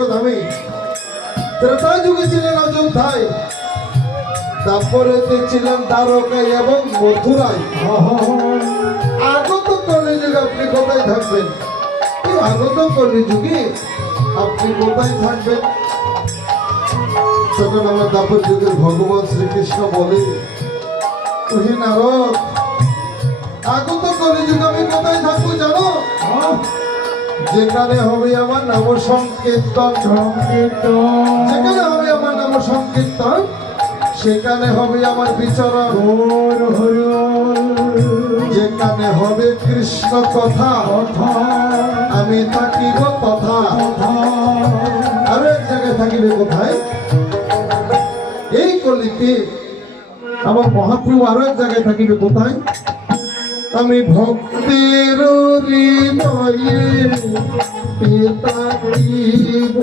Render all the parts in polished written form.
স্বর্গধামে, ত্রেতা যুগে ছিলেন অযোধ্যায়, তারপরেতে ছিলেন দ্বারকায় এবং মথুরায়। আগত কলিযুগে আপনি কোথায় থাকবেন? এই আগত কলিযুগে আপনি কোথায় থাকবেন? তখন আমার দাপর যুগের ভগবান শ্রীকৃষ্ণ বলে, ওহে নারদ, আগত কলিযুগে আমি কোথায় থাকবো জানো? যেখানে হবে আমার নাম সংকীর্তন, যেখানে হবে আমার নাম সংকীর্তন, সেখানে হবে আমার বিচরণ, যেখানে হবে কৃষ্ণ কথা আমি থাকিব তথা। আরো এক জায়গায় থাকিবে কোথায়? এই কলিতে আমার মহাপ্রভু আরো এক জায়গায় থাকিবে কোথায়? আমি ভক্তের হৃদয়ে থাকিব, ভক্তের হৃদয়ে থাকিব,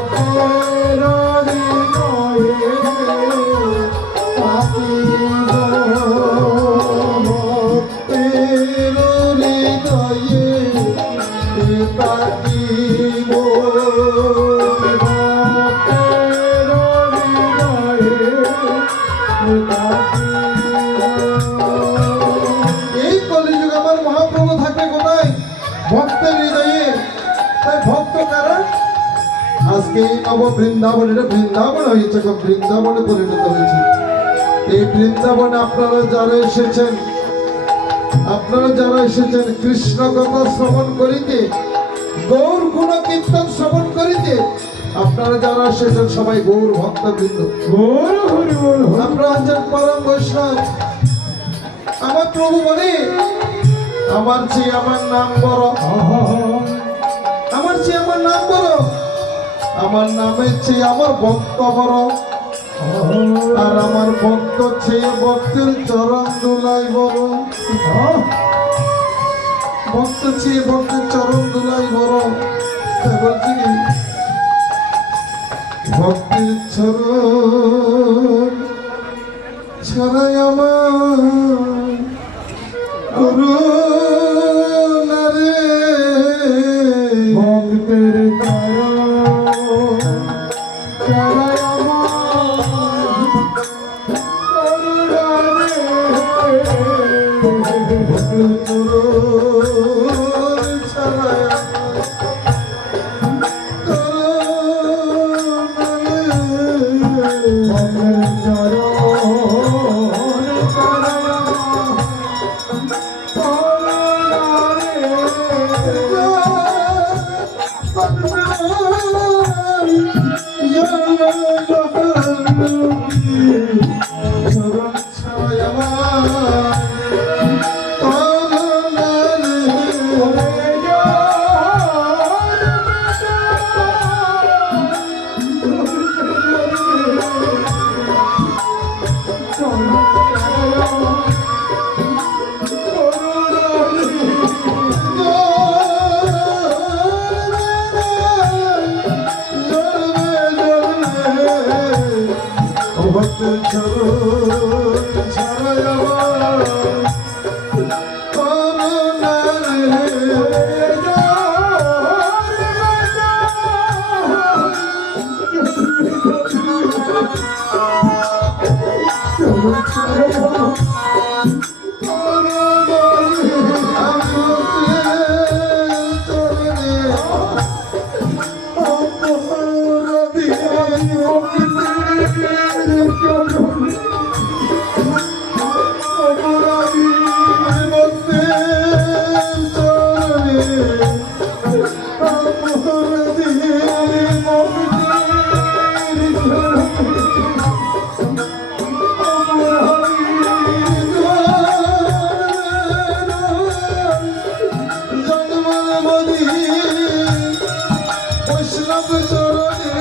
ভক্তের হৃদয়ে থাকিব, ভক্তের হৃদয়ে থাকিব। ভক্তের হৃদয়ে। তাই ভক্ত কারা? আজকে এই নব বৃন্দাবন, এটা বৃন্দাবন হয়েছে, বৃন্দাবনে পরিণত হয়েছে। এই বৃন্দাবনে আপনারা যারা এসেছেন, কৃষ্ণ কথা শ্রবণ করিতে, গৌর গুণ কীর্তন শ্রবণ করিতে, আপনারা যারা এসেছেন সবাই গৌর ভক্তবৃন্দ। আপনারা হচ্ছেন পরম বৈষ্ণব। আমার প্রভু বলে, আমার চেয়ে আমার নাম বড়, আমার চেয়ে আমার নাম বড়, আমার নামের চেয়ে আমার ভক্ত বড়, আর আমার ভক্ত চেয়ে ভক্তের চরণ দুলাই বড়, ভক্ত চেয়ে ভক্তের চরণ দুলাই বড়। তাই বলছি ভক্তের চরণ ছাড়াই আমার গুরু নারে, ভক্তের চরণ ছাড়াই আমার গুরু নারে, ভক্তের চরণ ছাড়াই বৈষ্ণব চরণে